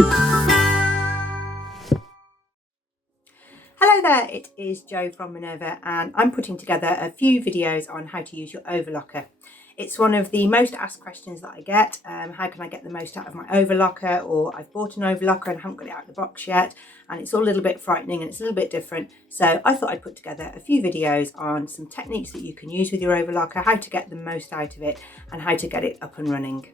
Hello there, it is Jo from Minerva and I'm putting together a few videos on how to use your overlocker. It's one of the most asked questions that I get. How can I get the most out of my overlocker? Or I've bought an overlocker and I haven't got it out of the box yet, and it's all a little bit frightening and it's a little bit different. So I thought I'd put together a few videos on some techniques that you can use with your overlocker, how to get the most out of it and how to get it up and running.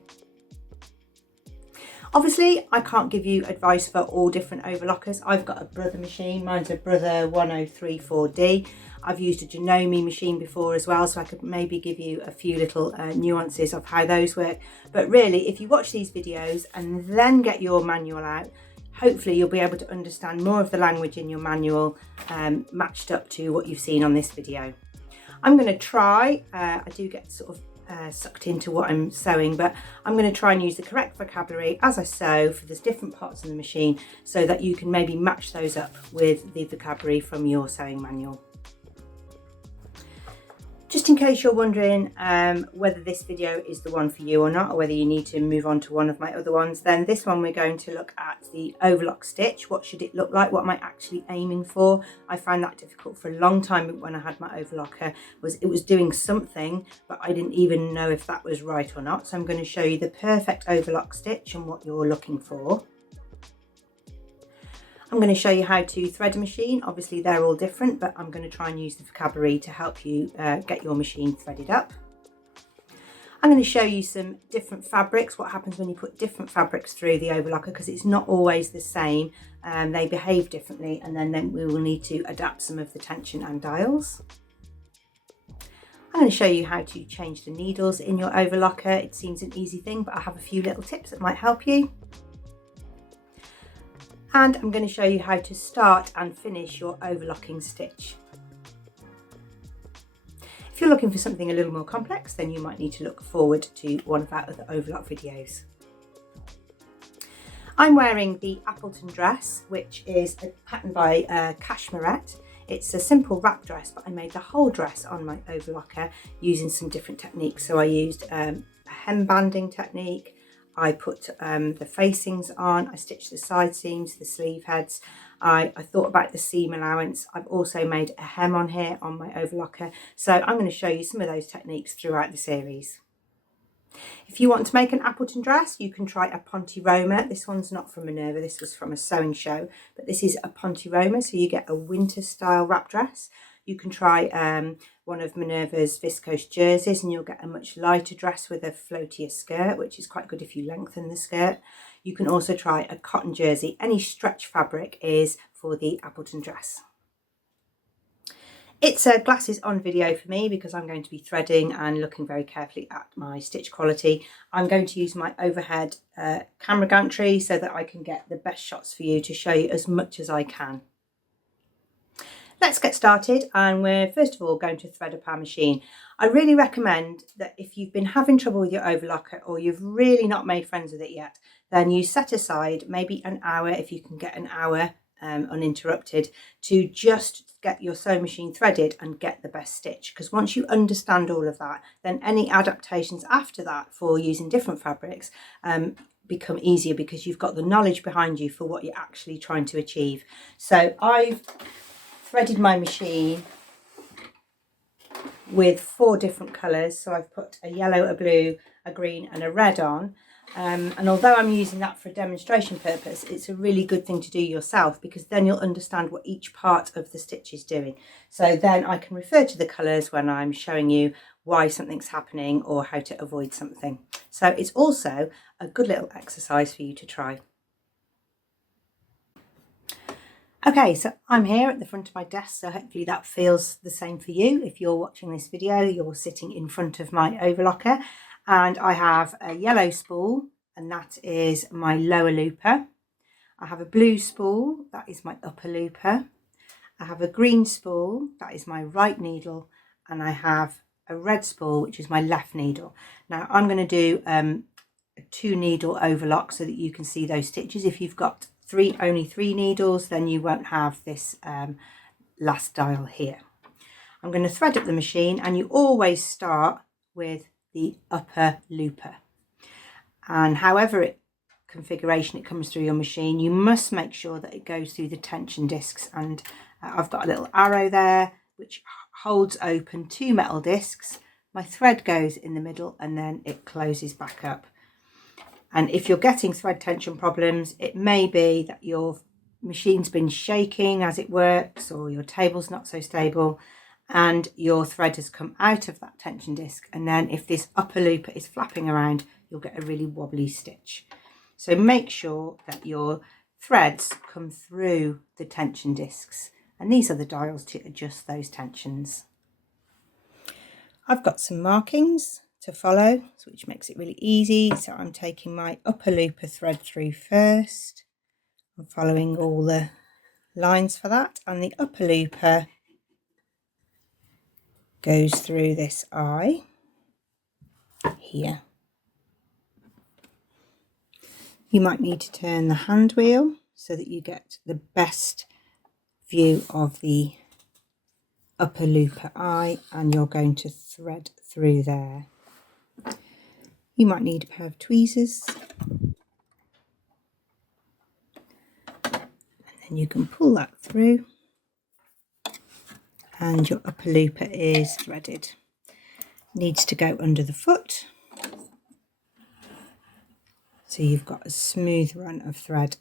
Obviously, I can't give you advice for all different overlockers. I've got a Brother machine. Mine's a Brother 1034D. I've used a Janome machine before as well, so I could maybe give you a few little nuances of how those work. But really, if you watch these videos and then get your manual out, hopefully you'll be able to understand more of the language in your manual matched up to what you've seen on this video. I'm going to try, I do get sort of sucked into what I'm sewing, but I'm going to try and use the correct vocabulary as I sew for the different parts of the machine so that you can maybe match those up with the vocabulary from your sewing manual. Just in case you're wondering whether this video is the one for you or not, or whether you need to move on to one of my other ones, then this one we're going to look at the overlock stitch. What should it look like? What am I actually aiming for? I found that difficult for a long time when I had my overlocker. It was doing something, but I didn't even know if that was right or not. So I'm going to show you the perfect overlock stitch and what you're looking for. I'm going to show you how to thread a machine. Obviously they're all different, but I'm going to try and use the vocabulary to help you get your machine threaded up. I'm going to show you some different fabrics, what happens when you put different fabrics through the overlocker, because it's not always the same. They behave differently, and then we will need to adapt some of the tension and dials. I'm going to show you how to change the needles in your overlocker. It seems an easy thing, but I have a few little tips that might help you. And I'm going to show you how to start and finish your overlocking stitch. If you're looking for something a little more complex, then you might need to look forward to one of our other overlock videos. I'm wearing the Appleton dress, which is a pattern by Cashmerette. It's a simple wrap dress, but I made the whole dress on my overlocker using some different techniques. So I used a hem banding technique. I put the facings on, I stitched the side seams, the sleeve heads. I thought about the seam allowance. I've also made a hem on here on my overlocker. So I'm going to show you some of those techniques throughout the series. If you want to make an Appleton dress, you can try a Ponte Roma. This one's not from Minerva, this was from a sewing show, but this is a Ponte Roma, so you get a winter style wrap dress. You can try one of Minerva's viscose jerseys and you'll get a much lighter dress with a floatier skirt, which is quite good if you lengthen the skirt. You can also try a cotton jersey. Any stretch fabric is for the Appleton dress. It's a glasses on video for me because I'm going to be threading and looking very carefully at my stitch quality. I'm going to use my overhead camera gantry so that I can get the best shots for you to show you as much as I can. Let's get started, and we're first of all going to thread up our machine. I really recommend that if you've been having trouble with your overlocker or you've really not made friends with it yet, then you set aside maybe an hour, if you can get an hour uninterrupted, to just get your sewing machine threaded and get the best stitch. Because once you understand all of that, then any adaptations after that for using different fabrics become easier because you've got the knowledge behind you for what you're actually trying to achieve. So I've threaded my machine with 4 different colours. So I've put a yellow, a blue, a green and a red on. And although I'm using that for a demonstration purpose, it's a really good thing to do yourself because then you'll understand what each part of the stitch is doing. So then I can refer to the colours when I'm showing you why something's happening or how to avoid something. So it's also a good little exercise for you to try. Okay, so I'm here at the front of my desk, so hopefully that feels the same for you. If you're watching this video, you're sitting in front of my overlocker, and I have a yellow spool, and that is my lower looper. I have a blue spool, that is my upper looper. I have a green spool, that is my right needle, and I have a red spool, which is my left needle. Now I'm going to do a 2 needle overlock so that you can see those stitches. If you've got only 3 needles, then you won't have this last dial here. I'm going to thread up the machine, and you always start with the upper looper, and however configuration it comes through your machine, you must make sure that it goes through the tension discs. And I've got a little arrow there which holds open 2 metal discs. My thread goes in the middle and then it closes back up. And if you're getting thread tension problems, it may be that your machine's been shaking as it works, or your table's not so stable, and your thread has come out of that tension disc. And then if this upper looper is flapping around, you'll get a really wobbly stitch. So make sure that your threads come through the tension discs. And these are the dials to adjust those tensions. I've got some markings to follow, which makes it really easy. So I'm taking my upper looper thread through first. I'm following all the lines for that, and the upper looper goes through this eye here. You might need to turn the hand wheel so that you get the best view of the upper looper eye, and you're going to thread through there. You might need a pair of tweezers, and then you can pull that through and your upper looper is threaded. Needs to go under the foot, so you've got a smooth run of thread.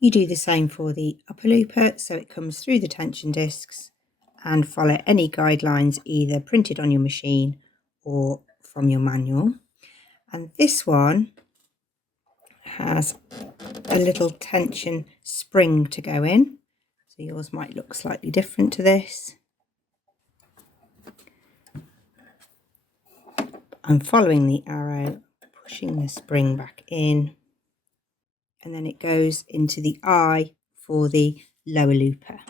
You do the same for the upper looper, so it comes through the tension discs, and follow any guidelines either printed on your machine or from your manual. And this one has a little tension spring to go in, so yours might look slightly different to this. I'm following the arrow, pushing the spring back in, and then it goes into the eye for the lower looper.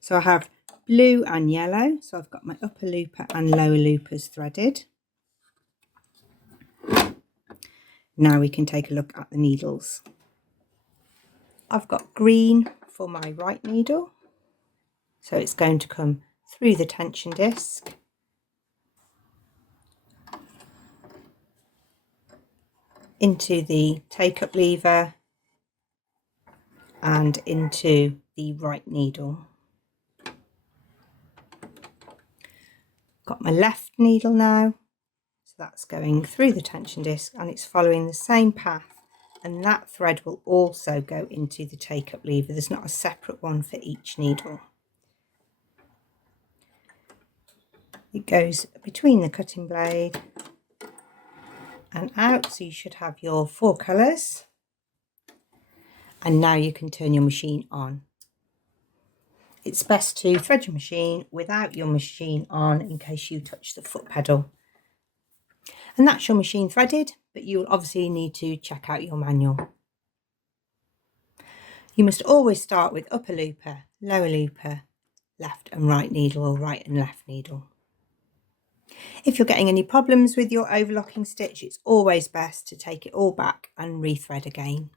So I have blue and yellow, so I've got my upper looper and lower loopers threaded. Now we can take a look at the needles. I've got green for my right needle, so it's going to come through the tension disc, into the take-up lever and into the right needle. Got my left needle now, so that's going through the tension disc and it's following the same path, and that thread will also go into the take-up lever. There's not a separate one for each needle. It goes between the cutting blade and out, so you should have your 4 colours. And now you can turn your machine on. It's best to thread your machine without your machine on in case you touch the foot pedal. And that's your machine threaded, but you'll obviously need to check out your manual. You must always start with upper looper, lower looper, left and right needle, or right and left needle. If you're getting any problems with your overlocking stitch, it's always best to take it all back and rethread again.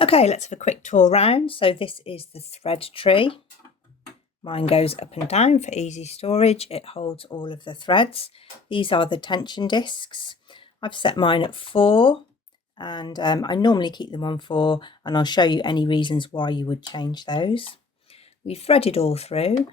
Okay, let's have a quick tour round. So this is the thread tree. Mine goes up and down for easy storage. It holds all of the threads. These are the tension discs. I've set mine at 4, and I normally keep them on 4, and I'll show you any reasons why you would change those. We've threaded all through.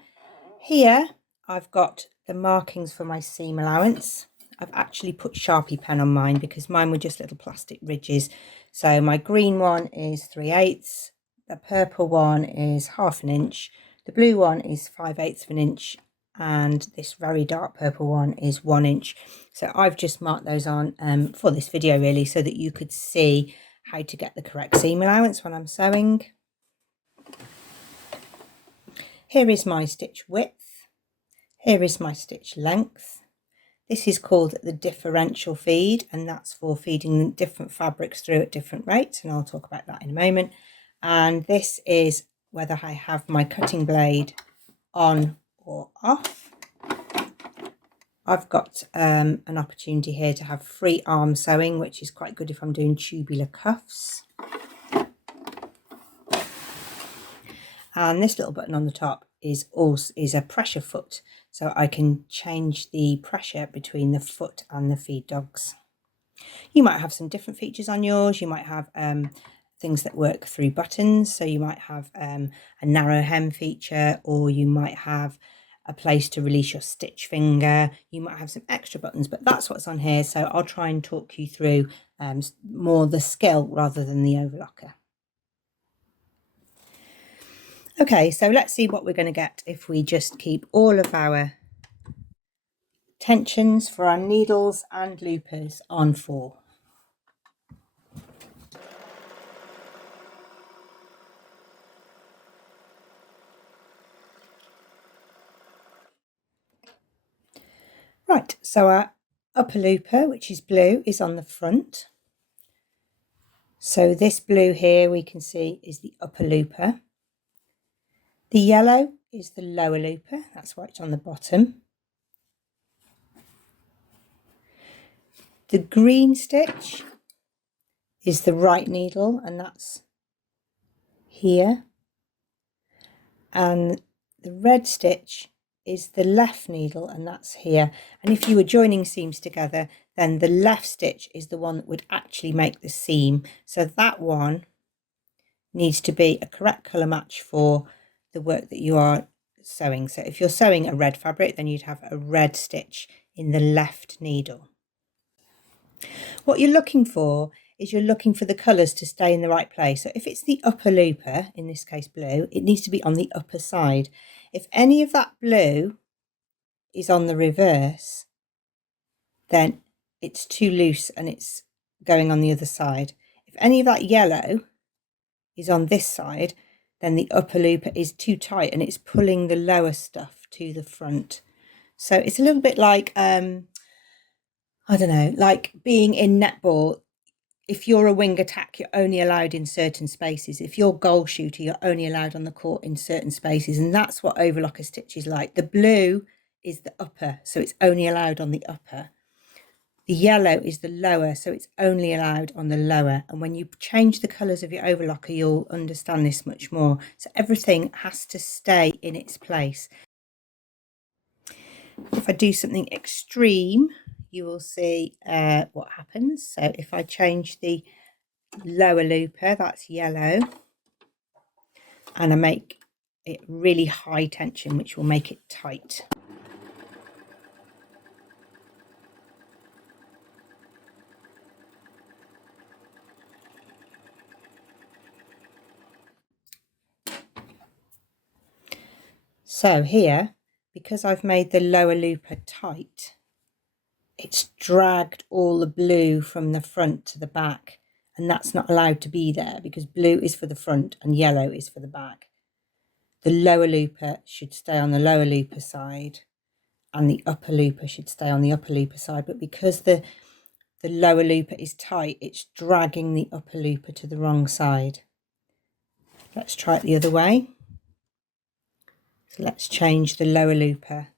Here I've got the markings for my seam allowance. I've actually put Sharpie pen on mine because mine were just little plastic ridges. So my green one is 3/8, the purple one is 1/2 inch, the blue one is 5/8 of an inch, and this very dark purple one is 1 inch. So I've just marked those on for this video really, so that you could see how to get the correct seam allowance when I'm sewing. Here is my stitch width. Here is my stitch length. This is called the differential feed, and that's for feeding different fabrics through at different rates, and I'll talk about that in a moment. And this is whether I have my cutting blade on or off. I've got an opportunity here to have free arm sewing, which is quite good if I'm doing tubular cuffs. And this little button on the top is a pressure foot, so I can change the pressure between the foot and the feed dogs. You might have some different features on yours. You might have things that work through buttons, so you might have a narrow hem feature, or you might have a place to release your stitch finger. You might have some extra buttons, but that's what's on here, so I'll try and talk you through more the skill rather than the overlocker. Okay, so let's see what we're going to get if we just keep all of our tensions for our needles and loopers on 4. Right, so our upper looper, which is blue, is on the front. So this blue here we can see is the upper looper. The yellow is the lower looper, that's why it's on the bottom. The green stitch is the right needle, and that's here. And the red stitch is the left needle, and that's here. And if you were joining seams together, then the left stitch is the one that would actually make the seam. So that one needs to be a correct colour match for the work that you are sewing. So if you're sewing a red fabric, then you'd have a red stitch in the left needle. What you're looking for is you're looking for the colours to stay in the right place. So if it's the upper looper, in this case blue, it needs to be on the upper side. If any of that blue is on the reverse, then it's too loose and it's going on the other side. If any of that yellow is on this side, then the upper looper is too tight and it's pulling the lower stuff to the front. So it's a little bit like, I don't know, like being in netball. If you're a wing attack, you're only allowed in certain spaces. If you're goal shooter, you're only allowed on the court in certain spaces. And that's what overlocker stitch is like. The blue is the upper, so it's only allowed on the upper. The yellow is the lower, so it's only allowed on the lower. And when you change the colours of your overlocker, you'll understand this much more. So everything has to stay in its place. If I do something extreme, you will see what happens. So if I change the lower looper, that's yellow, and I make it really high tension, which will make it tight. So here, because I've made the lower looper tight, it's dragged all the blue from the front to the back, and that's not allowed to be there because blue is for the front and yellow is for the back. The lower looper should stay on the lower looper side and the upper looper should stay on the upper looper side, but because the lower looper is tight, it's dragging the upper looper to the wrong side. Let's try it the other way. So let's change the lower looper,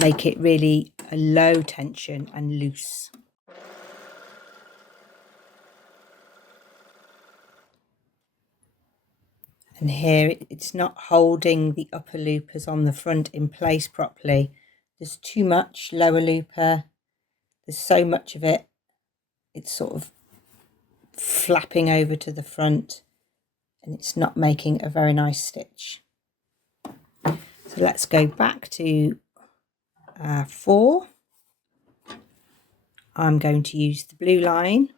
make it really a low tension and loose. And here it's not holding the upper loopers on the front in place properly. There's too much lower looper. There's so much of it. It's sort of flapping over to the front and it's not making a very nice stitch. So let's go back to 4. I'm going to use the blue line.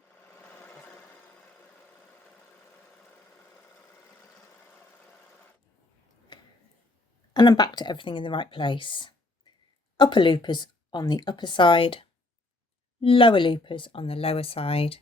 And I'm back to everything in the right place. Upper loopers on the upper side, lower loopers on the lower side,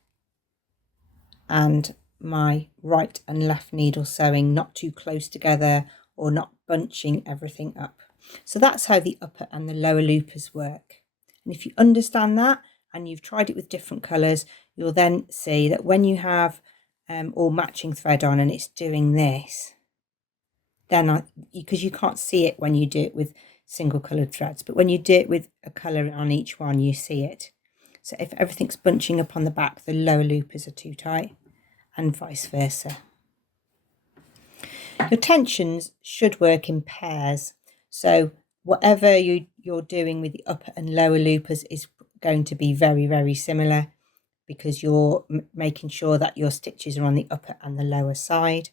and my right and left needle sewing not too close together or not bunching everything up. So that's how the upper and the lower loopers work. And if you understand that and you've tried it with different colours, you'll then see that when you have all matching thread on and it's doing this, then because you can't see it when you do it with single coloured threads, but when you do it with a colour on each one, you see it. So if everything's bunching up on the back, the lower loopers are too tight, and vice versa. Your tensions should work in pairs. So whatever you're doing with the upper and lower loopers is going to be very, very similar, because you're making sure that your stitches are on the upper and the lower side.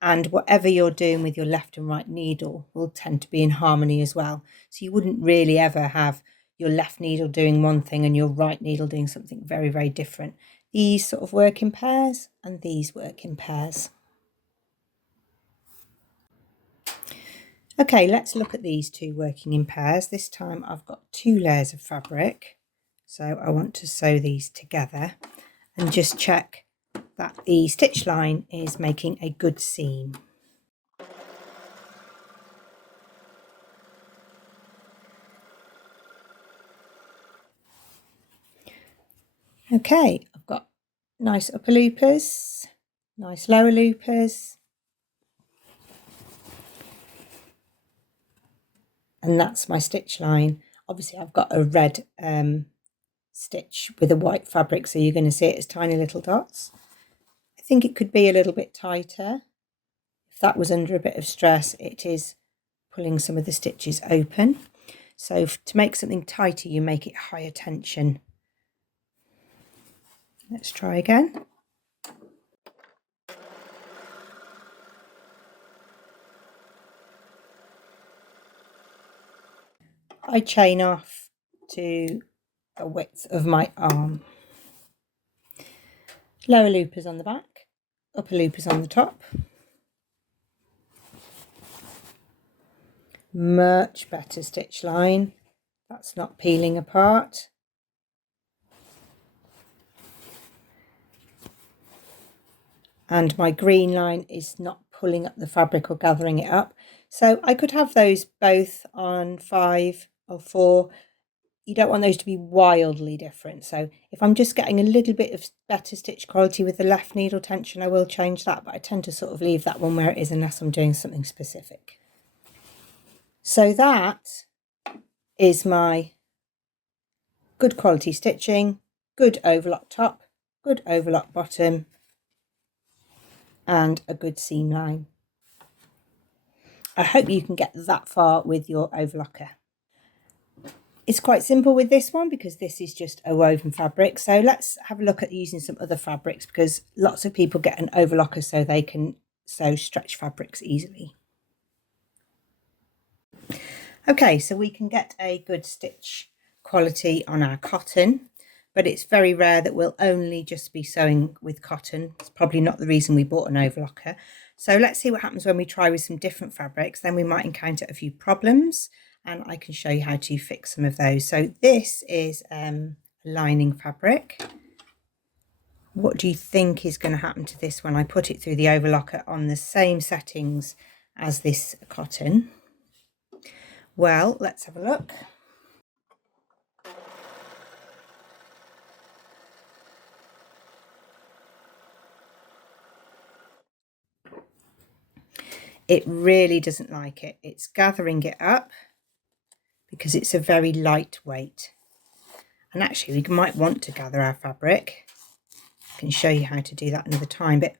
And whatever you're doing with your left and right needle will tend to be in harmony as well. So you wouldn't really ever have your left needle doing one thing and your right needle doing something very, very different. These sort of work in pairs and these work in pairs. Okay, let's look at these two working in pairs. This time I've got 2 layers of fabric. So I want to sew these together and just check that the stitch line is making a good seam. Okay, I've got nice upper loopers, nice lower loopers, and that's my stitch line. Obviously I've got a red stitch with a white fabric, so you're going to see it as tiny little dots. I think it could be a little bit tighter. If that was under a bit of stress, it is pulling some of the stitches open. So to make something tighter, you make it higher tension. Let's try again. I chain off to the width of my arm. Lower loopers on the back, upper loopers on the top. Much better stitch line. That's not peeling apart. And my green line is not pulling up the fabric or gathering it up. So I could have those both on 5 or 4. You don't want those to be wildly different. So if I'm just getting a little bit of better stitch quality with the left needle tension, I will change that, but I tend to sort of leave that one where it is unless I'm doing something specific. So that is my good quality stitching, good overlock top, good overlock bottom, and a good seam line. I hope you can get that far with your overlocker. It's quite simple with this one because this is just a woven fabric. So let's have a look at using some other fabrics, because lots of people get an overlocker so they can sew stretch fabrics easily. Okay, so we can get a good stitch quality on our cotton, but it's very rare that we'll only just be sewing with cotton. It's probably not the reason we bought an overlocker. So let's see what happens when we try with some different fabrics. Then we might encounter a few problems, and I can show you how to fix some of those. So this is lining fabric. What do you think is going to happen to this when I put it through the overlocker on the same settings as this cotton? Well, let's have a look. It really doesn't like it. It's gathering it up because it's a very lightweight. And actually we might want to gather our fabric. I can show you how to do that another time, but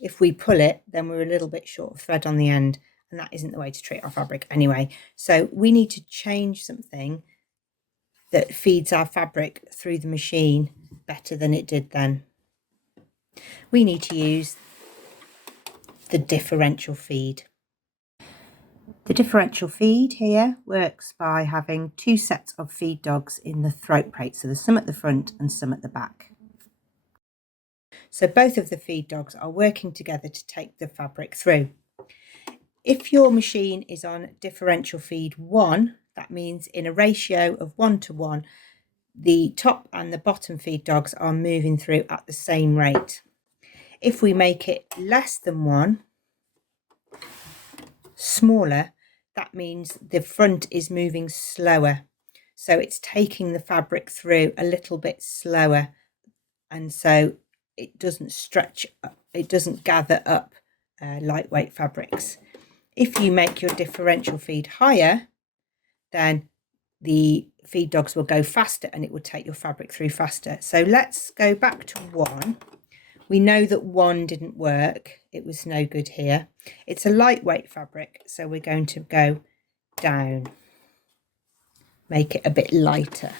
if we pull it, then we're a little bit short of thread on the end, and that isn't the way to treat our fabric anyway. So we need to change something that feeds our fabric through the machine better than it did then. We need to use the differential feed. The differential feed here works by having 2 sets of feed dogs in the throat plate. So there's some at the front and some at the back. So both of the feed dogs are working together to take the fabric through. If your machine is on differential feed 1, that means in a ratio of 1 to 1, the top and the bottom feed dogs are moving through at the same rate. If we make it less than 1, smaller, that means the front is moving slower. So it's taking the fabric through a little bit slower, and so it doesn't stretch up, it doesn't gather up lightweight fabrics. If you make your differential feed higher, then the feed dogs will go faster and it will take your fabric through faster. So let's go back to 1. We know that one didn't work. It was no good here. It's a lightweight fabric, so we're going to go down, make it a bit lighter.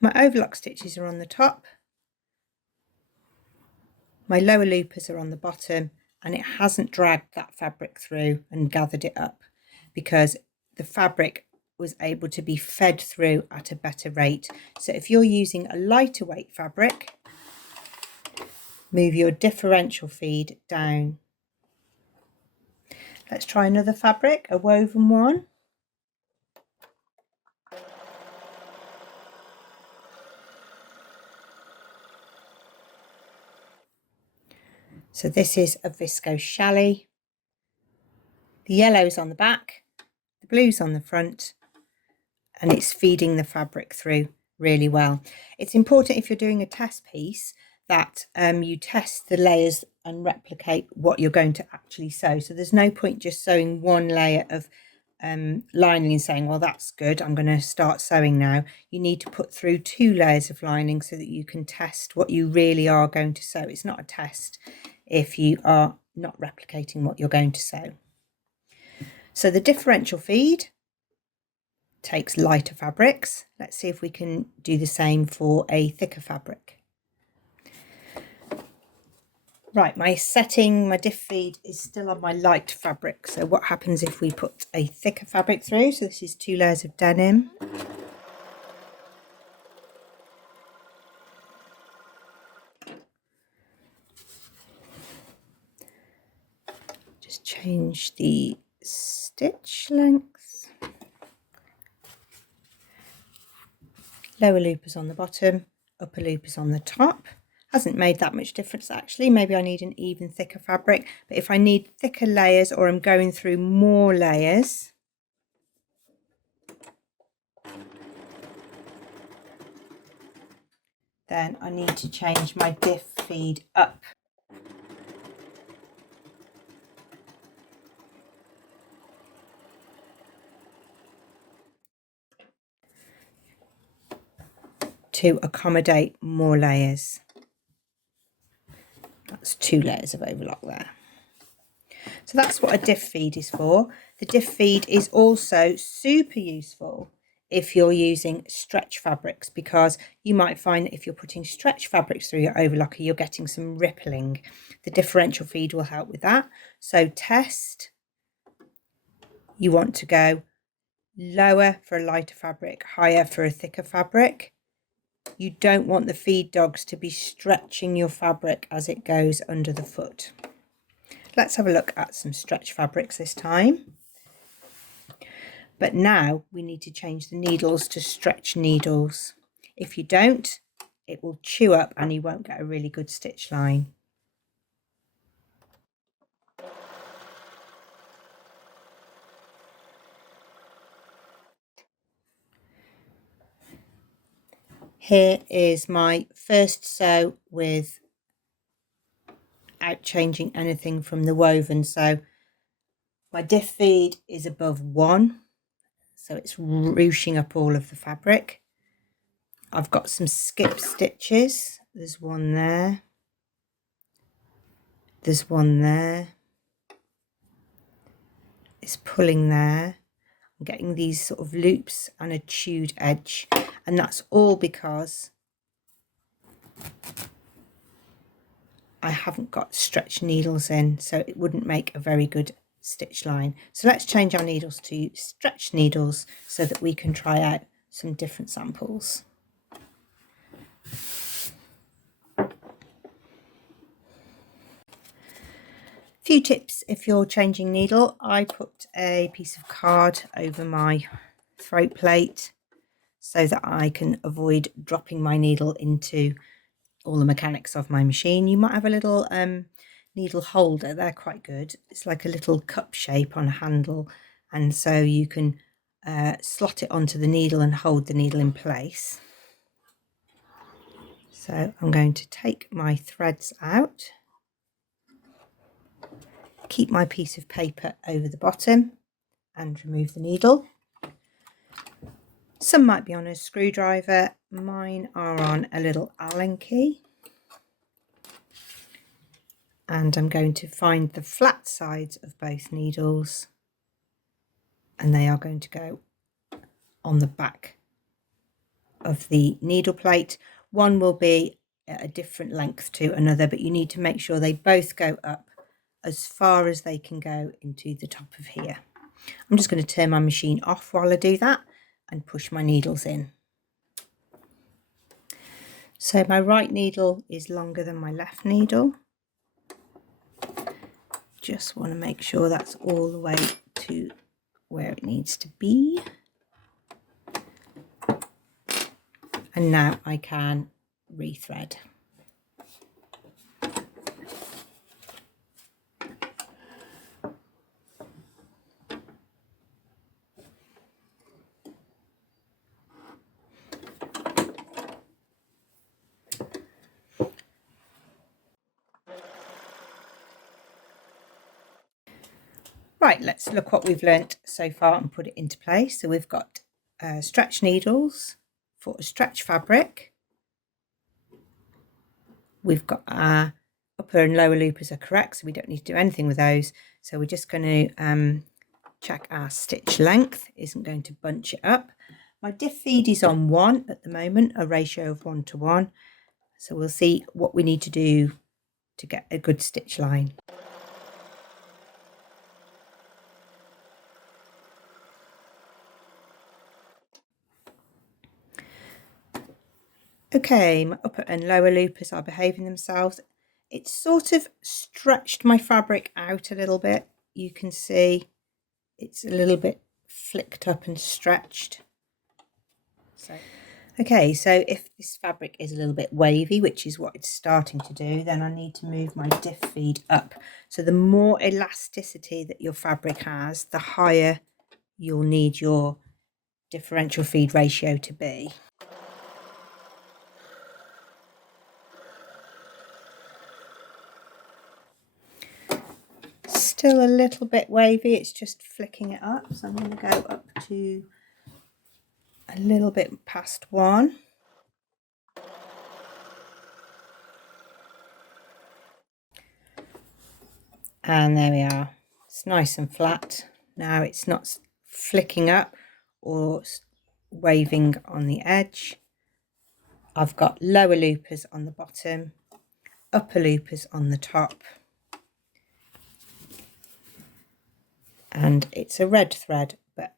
My overlock stitches are on the top, my lower loopers are on the bottom, and it hasn't dragged that fabric through and gathered it up because the fabric was able to be fed through at a better rate. So if you're using a lighter weight fabric, move your differential feed down. Let's try another fabric, a woven one. So this is a viscose challis. The yellow's on the back, the blue's on the front, and it's feeding the fabric through really well. It's important if you're doing a test piece that you test the layers and replicate what you're going to actually sew. So there's no point just sewing one layer of lining and saying, well, that's good, I'm going to start sewing now. You need to put through 2 layers of lining so that you can test what you really are going to sew. It's not a test if you are not replicating what you're going to sew. So the differential feed takes lighter fabrics. Let's see if we can do the same for a thicker fabric. Right, my diff feed is still on my light fabric. So what happens if we put a thicker fabric through? So this is 2 layers of denim. Just change the stitch length. Lower loopers on the bottom, upper loopers on the top. Hasn't made that much difference actually. Maybe I need an even thicker fabric, but if I need thicker layers or I'm going through more layers, then I need to change my diff feed up. To accommodate more layers. That's 2 layers of overlock there. So that's what a diff feed is for. The diff feed is also super useful if you're using stretch fabrics, because you might find that if you're putting stretch fabrics through your overlocker, you're getting some rippling. The differential feed will help with that. So test, you want to go lower for a lighter fabric, higher for a thicker fabric. You don't want the feed dogs to be stretching your fabric as it goes under the foot. Let's have a look at some stretch fabrics this time. But now we need to change the needles to stretch needles. If you don't, it will chew up and you won't get a really good stitch line. Here is my first sew without changing anything from the woven. So my diff feed is above 1, so it's ruching up all of the fabric. I've got some skip stitches. There's one there. There's one there. It's pulling there. I'm getting these sort of loops and a chewed edge, and that's all because I haven't got stretch needles in, so it wouldn't make a very good stitch line. So let's change our needles to stretch needles so that we can try out some different samples. Few tips if you're changing needle. I put a piece of card over my throat plate so that I can avoid dropping my needle into all the mechanics of my machine. You might have a little needle holder. They're quite good. It's like a little cup shape on a handle, and so you can slot it onto the needle and hold the needle in place. So I'm going to take my threads out, keep my piece of paper over the bottom and remove the needle. Some might be on a screwdriver, mine are on a little Allen key. And I'm going to find the flat sides of both needles, and they are going to go on the back of the needle plate. One will be at a different length to another, but you need to make sure they both go up as far as they can go into the top of here. I'm just going to turn my machine off while I do that and push my needles in. So my right needle is longer than my left needle. Just want to make sure that's all the way to where it needs to be. And now I can rethread. Right, let's look what we've learnt so far and put it into place. So we've got stretch needles for a stretch fabric. We've got our upper and lower loopers are correct, so we don't need to do anything with those. So we're just going to check our stitch length isn't going to bunch it up. My diff feed is on 1 at the moment, a ratio of 1 to 1. So we'll see what we need to do to get a good stitch line. Okay, my upper and lower loopers are behaving themselves. It's sort of stretched my fabric out a little bit. You can see it's a little bit flicked up and stretched. Okay, so if this fabric is a little bit wavy, which is what it's starting to do, then I need to move my diff feed up. So the more elasticity that your fabric has, the higher you'll need your differential feed ratio to be. Still a little bit wavy, it's just flicking it up, so I'm going to go up to a little bit past 1. And there we are, it's nice and flat. Now it's not flicking up or waving on the edge. I've got lower loopers on the bottom, upper loopers on the top. And it's a red thread, but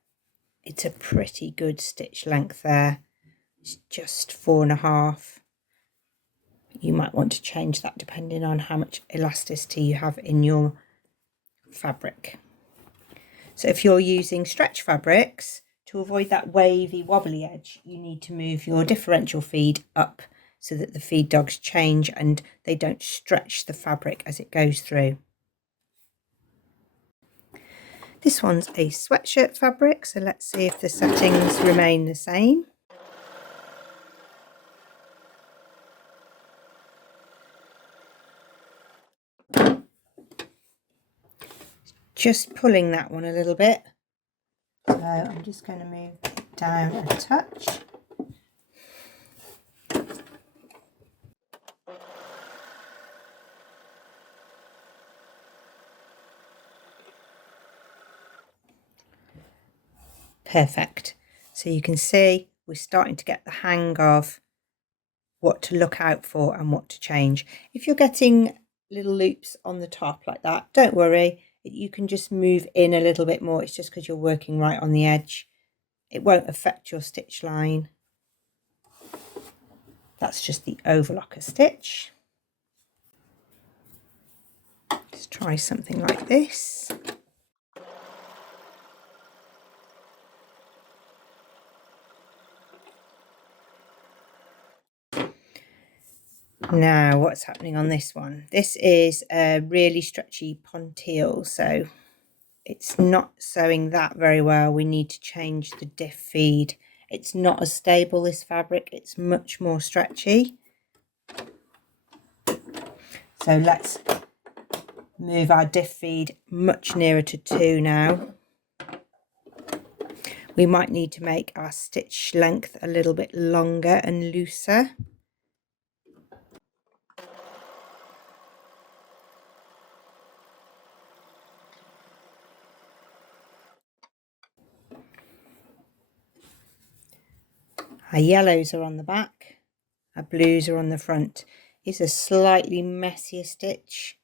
it's a pretty good stitch length there. It's just 4.5. You might want to change that depending on how much elasticity you have in your fabric. So if you're using stretch fabrics, to avoid that wavy wobbly edge, you need to move your differential feed up so that the feed dogs change and they don't stretch the fabric as it goes through. This one's a sweatshirt fabric, so let's see if the settings remain the same. Just pulling that one a little bit. So I'm just going to move it down a touch. Perfect. So you can see we're starting to get the hang of what to look out for and what to change. If you're getting little loops on the top like that, don't worry. You can just move in a little bit more. It's just because you're working right on the edge. It won't affect your stitch line. That's just the overlocker stitch. Let's try something like this. Now, what's happening on this one? This is a really stretchy pontille, so it's not sewing that very well. We need to change the diff feed. It's not as stable, this fabric. It's much more stretchy. So let's move our diff feed much nearer to 2 now. We might need to make our stitch length a little bit longer and looser. Our yellows are on the back, our blues are on the front. It's a slightly messier stitch.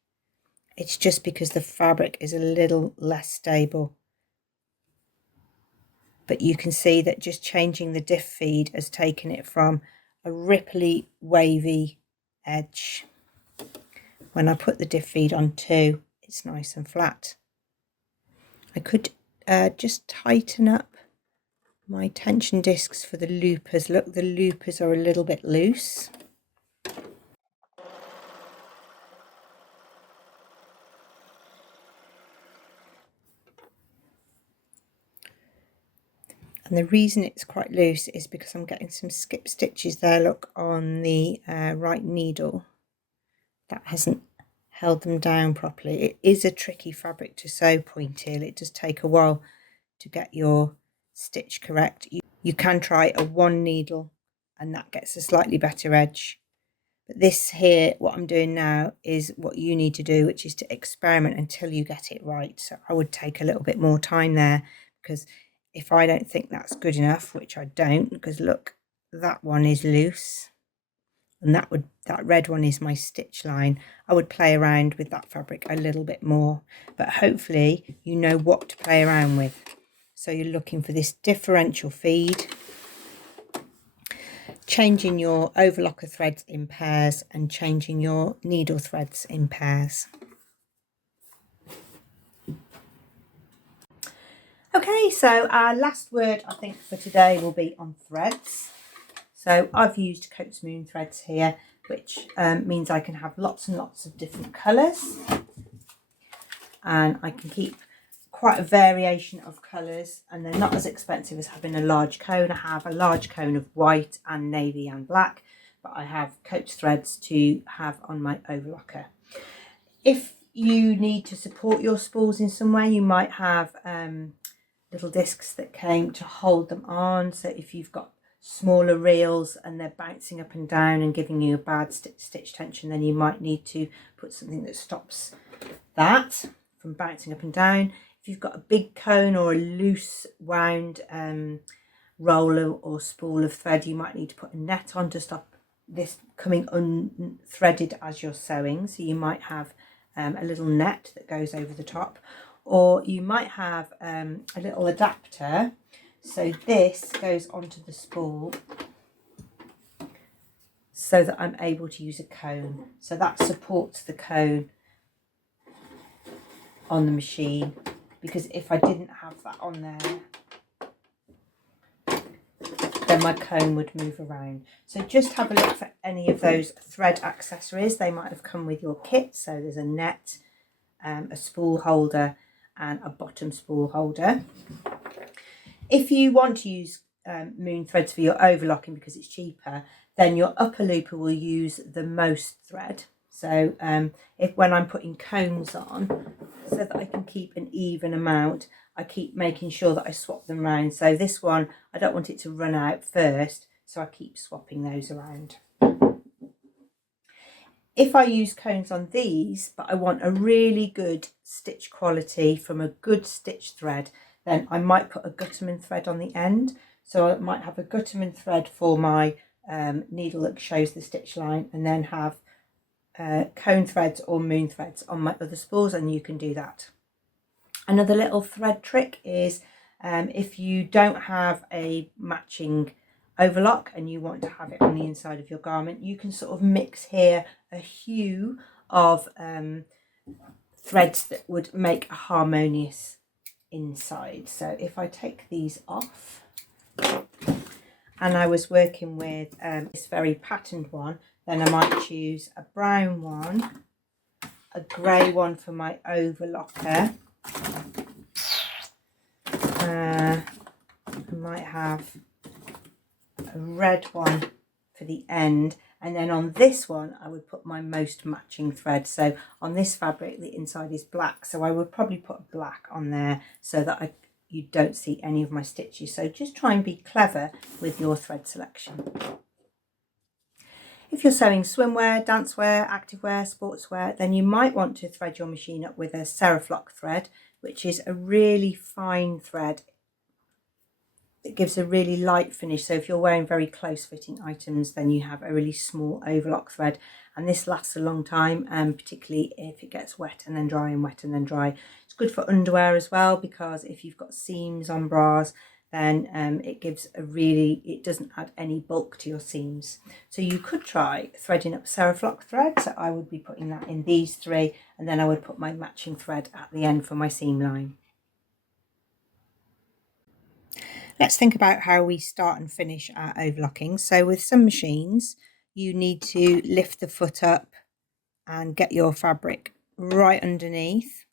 It's just because the fabric is a little less stable. But you can see that just changing the diff feed has taken it from a ripply, wavy edge. When I put the diff feed on 2, it's nice and flat. I could just tighten up my tension discs for the loopers. Look, the loopers are a little bit loose. And the reason it's quite loose is because I'm getting some skip stitches there, look, on the right needle. That hasn't held them down properly. It is a tricky fabric to sew pointille. It does take a while to get your stitch correct. You can try a 1 needle and that gets a slightly better edge. But this here, what I'm doing now, is what you need to do, which is to experiment until you get it right. So I would take a little bit more time there, because if I don't think that's good enough, which I don't, because look, that one is loose. And that red one is my stitch line. I would play around with that fabric a little bit more, but hopefully you know what to play around with. So you're looking for this differential feed, changing your overlocker threads in pairs and changing your needle threads in pairs. Okay, so our last word I think for today will be on threads. So I've used Coats Moon threads here, which means I can have lots and lots of different colours, and I can keep quite a variation of colours, and they're not as expensive as having a large cone. I have a large cone of white and navy and black, but I have Coats threads to have on my overlocker. If you need to support your spools in some way, you might have little discs that came to hold them on. So if you've got smaller reels and they're bouncing up and down and giving you a bad stitch tension, then you might need to put something that stops that from bouncing up and down. If you've got a big cone or a loose wound roller or spool of thread, you might need to put a net on to stop this coming unthreaded as you're sewing. So you might have a little net that goes over the top, or you might have a little adapter. So this goes onto the spool so that I'm able to use a cone. So that supports the cone on the machine, because if I didn't have that on there, then my cone would move around. So just have a look for any of those thread accessories. They might have come with your kit. So there's a net, a spool holder and a bottom spool holder. If you want to use moon threads for your overlocking because it's cheaper, then your upper looper will use the most thread. So when I'm putting cones on, so that I can keep an even amount, I keep making sure that I swap them around. So this one, I don't want it to run out first, so I keep swapping those around. If I use cones on these, but I want a really good stitch quality from a good stitch thread, then I might put a Gutterman thread on the end. So I might have a Gutterman thread for my needle that shows the stitch line, and then have cone threads or moon threads on my other spools, and you can do that. Another little thread trick is if you don't have a matching overlock and you want to have it on the inside of your garment, you can sort of mix here a hue of threads that would make a harmonious inside. So if I take these off, and I was working with this very patterned one, then I might choose a brown one, a grey one for my overlocker. I might have a red one for the end, And then on this one, I would put my most matching thread. So on this fabric, the inside is black. So I would probably put black on there so that you don't see any of my stitches. So just try and be clever with your thread selection. If you're sewing swimwear, dancewear, activewear, sportswear, then you might want to thread your machine up with a Seraflock thread, which is a really fine thread. It gives a really light finish. So if you're wearing very close fitting items, then you have a really small overlock thread, and this lasts a long time, particularly if it gets wet and then dry and wet and then dry. It's good for underwear as well, because if you've got seams on bras, then it doesn't add any bulk to your seams. So you could try threading up Seraflock thread. So I would be putting that in these 3, and then I would put my matching thread at the end for my seam line. Let's think about how we start and finish our overlocking. So with some machines, you need to lift the foot up and get your fabric right underneath.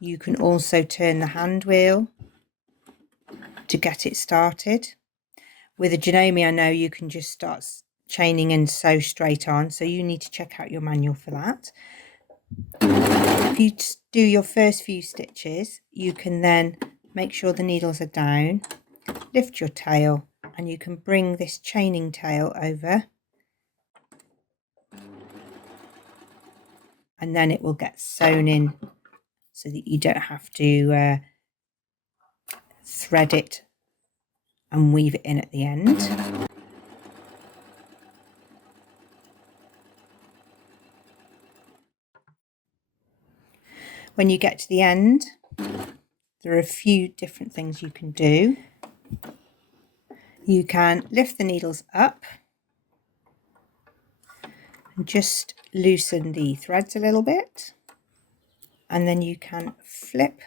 You can also turn the hand wheel to get it started. With a Janome, I know you can just start chaining and sew straight on, so you need to check out your manual for that. If you do your first few stitches, you can then make sure the needles are down, lift your tail, and you can bring this chaining tail over, and then it will get sewn in so that you don't have to thread it and weave it in at the end. When you get to the end, there are a few different things you can do. You can lift the needles up and just loosen the threads a little bit, and then you can flip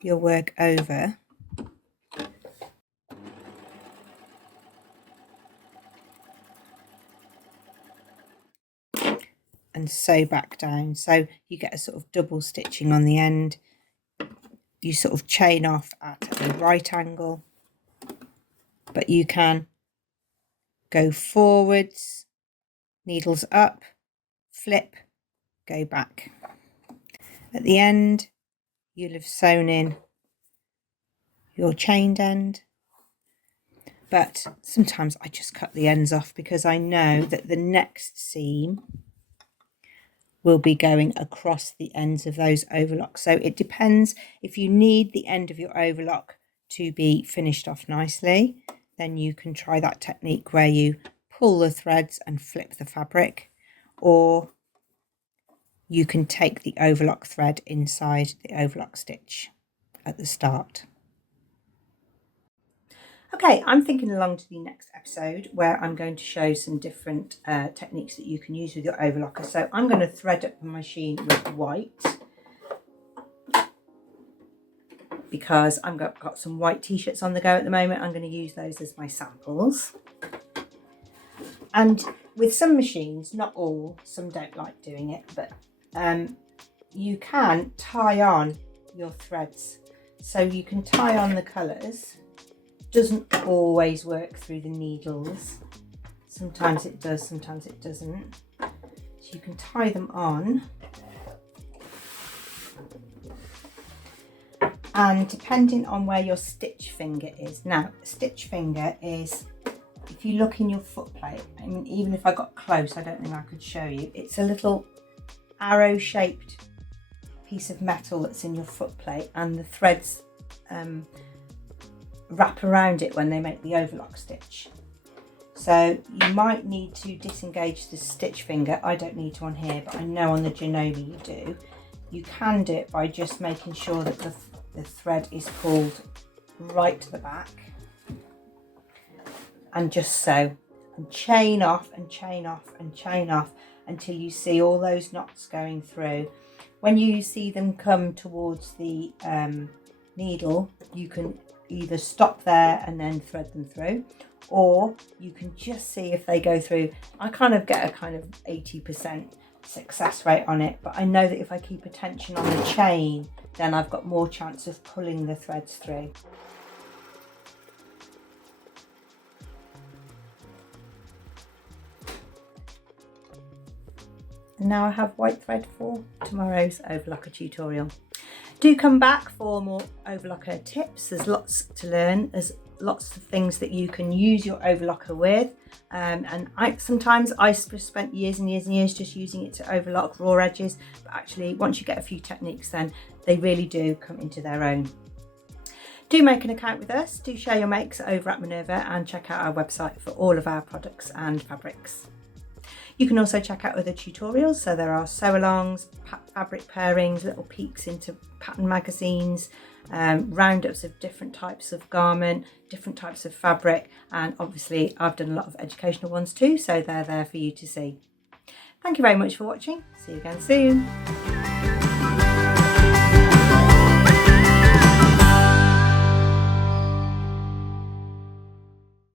your work over and sew back down, so you get a sort of double stitching on the end. You sort of chain off at a right angle, but you can go forwards, needles up, flip, go back. At the end, you'll have sewn in your chained end, but sometimes I just cut the ends off because I know that the next seam will be going across the ends of those overlocks. So it depends. If you need the end of your overlock to be finished off nicely, then you can try that technique where you pull the threads and flip the fabric, or you can take the overlock thread inside the overlock stitch at the start. Okay, I'm thinking along to the next episode where I'm going to show some different techniques that you can use with your overlocker. So I'm going to thread up the machine with white, because I've got some white t-shirts on the go at the moment. I'm going to use those as my samples. And with some machines, not all, some don't like doing it, but you can tie on your threads. So you can tie on the colours. Doesn't always work through the needles. Sometimes it does, sometimes it doesn't. So you can tie them on. And depending on where your stitch finger is. Now, stitch finger is, if you look in your foot plate, I mean, even if I got close, I don't think I could show you. It's a little arrow-shaped piece of metal that's in your foot plate, and the threads wrap around it when they make the overlock stitch. So you might need to disengage the stitch finger. I don't need to on here, but I know on the Janome you do. You can do it by just making sure that the thread is pulled right to the back, and just sew and chain off and chain off and chain off until you see all those knots going through. When you see them come towards the needle, you can either stop there and then thread them through, or you can just see if they go through. I kind of get a kind of 80% success rate on it, but I know that if I keep attention on the chain, then I've got more chance of pulling the threads through. And now I have white thread for tomorrow's overlocker tutorial. Do come back for more overlocker tips. There's lots to learn. There's lots of things that you can use your overlocker with. And sometimes I spent years and years and years just using it to overlock raw edges, but actually once you get a few techniques, then they really do come into their own. Do make an account with us, do share your makes over at Minerva, and check out our website for all of our products and fabrics. You can also check out other tutorials, so there are sew-alongs, fabric pairings, little peeks into pattern magazines, roundups of different types of garment, different types of fabric, and obviously I've done a lot of educational ones too, so they're there for you to see. Thank you very much for watching. See you again soon.